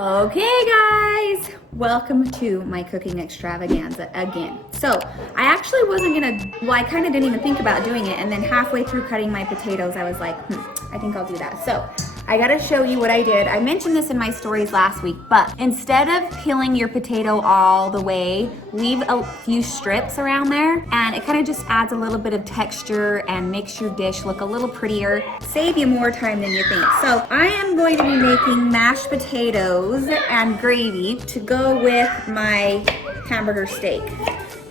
Okay guys, welcome to my cooking extravaganza again. So I actually wasn't gonna, well, I kind of didn't even think about doing it, and then halfway through cutting my potatoes I was like, I think I'll do that. So I gotta show you what I did. I mentioned this in my stories last week, but instead of peeling your potato all the way, leave a few strips around there, and it kind of just adds a little bit of texture and makes your dish look a little prettier, save you more time than you think. So I am going to be making mashed potatoes and gravy to go with my hamburger steak.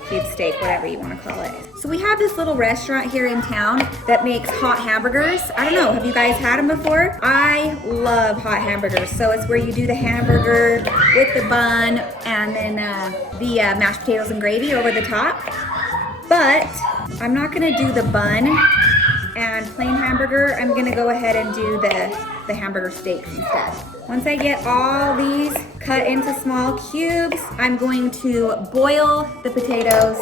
Cube steak, whatever you want to call it. So we have this little restaurant here in town that makes hot hamburgers. I don't know, have you guys had them before? I love hot hamburgers. So it's where you do the hamburger with the bun and then the mashed potatoes and gravy over the top. But I'm not gonna do the bun and plain hamburger. I'm gonna go ahead and do the hamburger steaks instead. Once I get all these cut into small cubes, I'm going to boil the potatoes.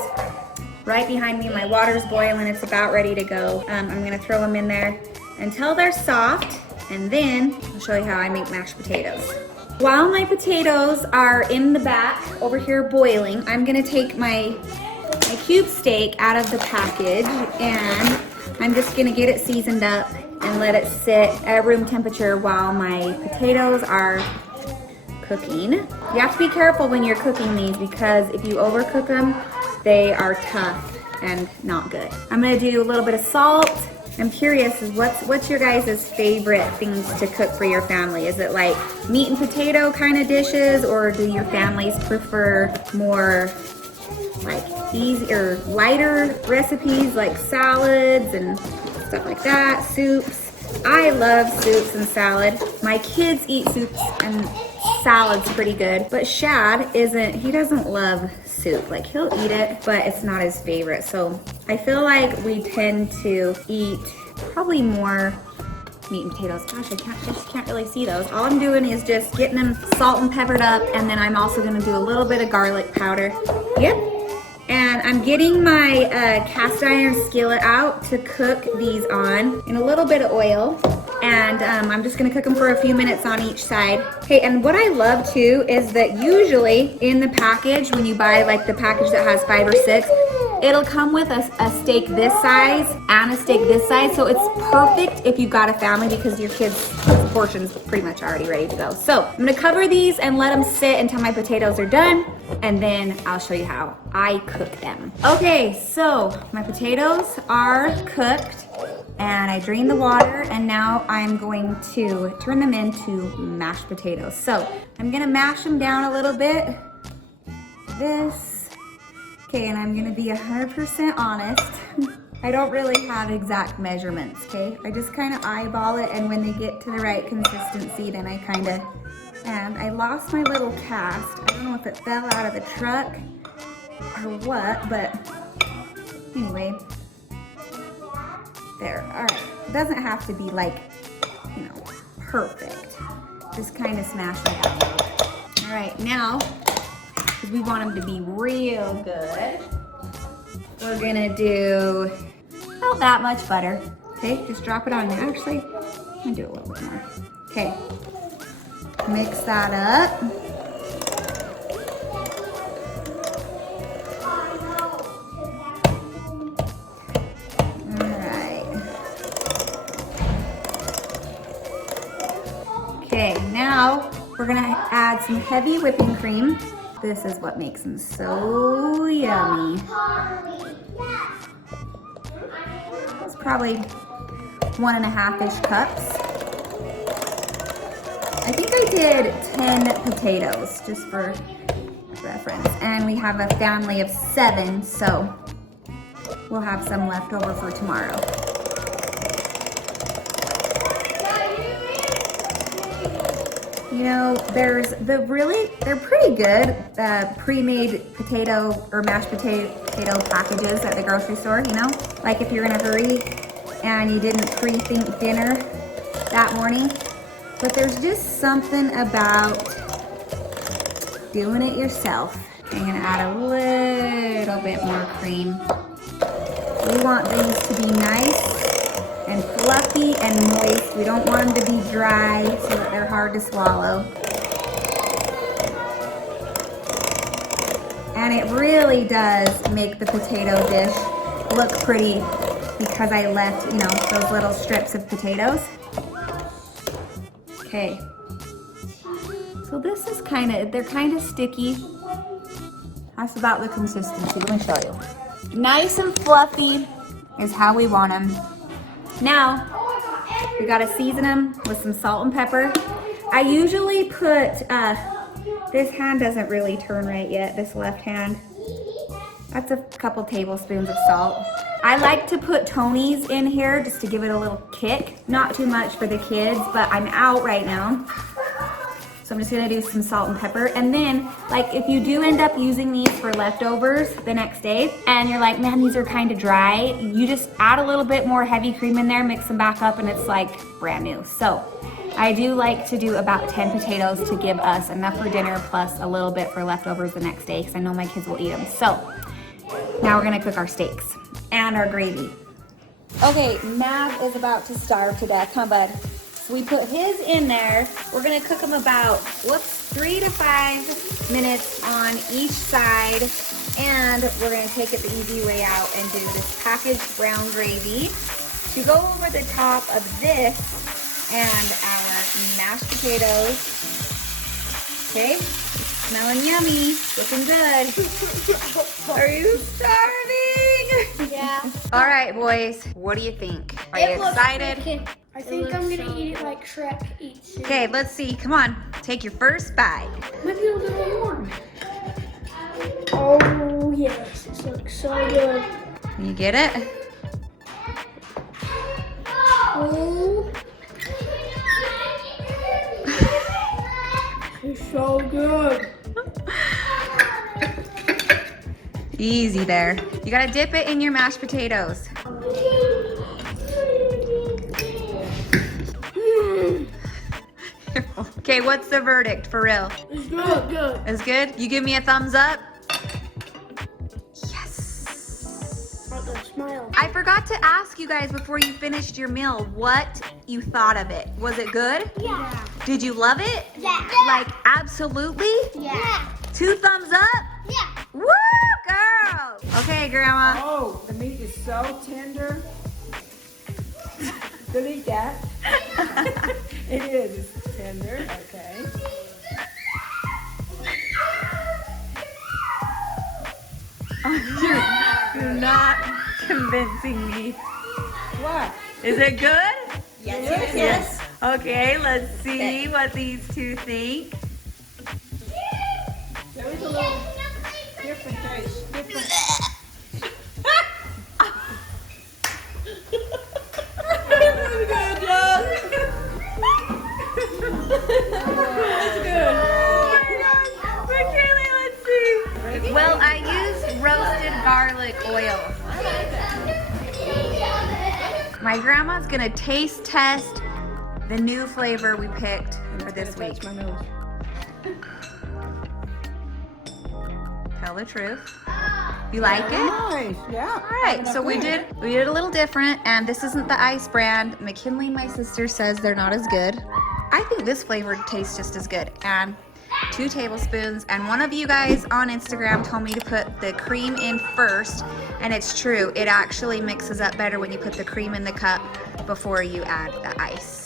Right behind me, my water's boiling, it's about ready to go. I'm gonna throw them in there until they're soft, and then I'll show you how I make mashed potatoes. While my potatoes are in the back over here boiling, I'm gonna take my cube steak out of the package, and I'm just gonna get it seasoned up and let it sit at room temperature while my potatoes are cooking. You have to be careful when you're cooking these because if you overcook them, they are tough and not good. I'm gonna do a little bit of salt. I'm curious, what's your guys' favorite things to cook for your family? Is it like meat and potato kind of dishes, or do your families prefer more like easier, lighter recipes like salads and stuff like that, soups? I love soups and salad. My kids eat soups and salads pretty good, but Shad he doesn't love soup. Like, he'll eat it, but it's not his favorite. So I feel like we tend to eat probably more meat and potatoes. Gosh, I just can't really see those. All I'm doing is just getting them salt and peppered up, and then I'm also gonna do a little bit of garlic powder. Yep. And I'm getting my cast iron skillet out to cook these on in a little bit of oil. And I'm just gonna cook them for a few minutes on each side. Okay, and what I love too is that usually in the package, when you buy like the package that has 5 or 6, it'll come with a steak this size and a steak this size. So it's perfect if you've got a family because your kids' portion's pretty much already ready to go. So I'm gonna cover these and let them sit until my potatoes are done, and then I'll show you how I cook them. Okay, so my potatoes are cooked and I drained the water, and now I'm going to turn them into mashed potatoes. So I'm gonna mash them down a little bit. This. Okay, and I'm gonna be 100% honest. I don't really have exact measurements, okay? I just kind of eyeball it, and when they get to the right consistency, then I kind of, and I lost my little cast. I don't know if it fell out of the truck or what, but anyway, there, all right. It doesn't have to be like, you know, perfect. Just kind of smash it out a little bit. All right, now, because we want them to be real good, we're gonna do about that much butter. Okay, just drop it on there. Actually, I'm gonna do a little bit more. Okay, mix that up. All right. Okay, now we're gonna add some heavy whipping cream. This is what makes them so yummy. It's probably 1.5-ish cups. I think I did 10 potatoes, just for reference. And we have a family of 7, so we'll have some left over for tomorrow. You know, they're pretty good pre-made potato or mashed potato packages at the grocery store, you know? Like if you're in a hurry and you didn't pre-think dinner that morning. But there's just something about doing it yourself. I'm gonna add a little bit more cream. We want these to be nice and fluffy and moist. We don't want them to be dry so that they're hard to swallow. And it really does make the potato dish look pretty because I left, you know, those little strips of potatoes. Okay. So this is they're kind of sticky. That's about the consistency. Let me show you. Nice and fluffy is how we want them. Now, we gotta season them with some salt and pepper. I usually put, this hand doesn't really turn right yet, this left hand. That's a couple tablespoons of salt. I like to put Tony's in here just to give it a little kick. Not too much for the kids, but I'm out right now. So I'm just gonna do some salt and pepper. And then, like, if you do end up using these for leftovers the next day, and you're like, man, these are kind of dry, you just add a little bit more heavy cream in there, mix them back up, and it's like brand new. So I do like to do about 10 potatoes to give us enough for dinner plus a little bit for leftovers the next day, because I know my kids will eat them. So now we're gonna cook our steaks and our gravy. Okay, Mav is about to starve to death, huh, bud? So we put his in there. We're gonna cook them about, 3 to 5 minutes on each side. And we're gonna take it the easy way out and do this packaged brown gravy to go over the top of this and our mashed potatoes. Okay, smelling yummy, looking good. Are you starving? Yeah. All right, boys, what do you think? Are you excited? I think I'm gonna eat it like Shrek eats it. Okay, let's see. Come on, take your first bite. Maybe a little warm. Oh yes, this looks so good. You get it? Oh, it's so good. Easy there. You gotta dip it in your mashed potatoes. Okay, what's the verdict for real? It's good. It's good? You give me a thumbs up? Yes. Oh, the smile. I forgot to ask you guys before you finished your meal what you thought of it. Was it good? Yeah. Did you love it? Yeah. Like, absolutely? Yeah. 2 thumbs up? Yeah. Woo, girl! Okay, Grandma. Oh, the meat is so tender. Delete that. It is. It's tender. Okay. You're not convincing me. What? Is it good? Yes. Okay, let's see what these two think. There is a little different taste. Different. Good job. That's good. McKinley, let's see. Well, I used roasted garlic oil. My grandma's gonna taste test the new flavor we picked for this week. My nose. Tell the truth. You like it? Nice. Yeah. All right, so we did a little different, and this isn't the ice brand. McKinley, my sister, says they're not as good. I think this flavor tastes just as good. And 2 tablespoons, and one of you guys on Instagram told me to put the cream in first, and it's true. It actually mixes up better when you put the cream in the cup before you add the ice.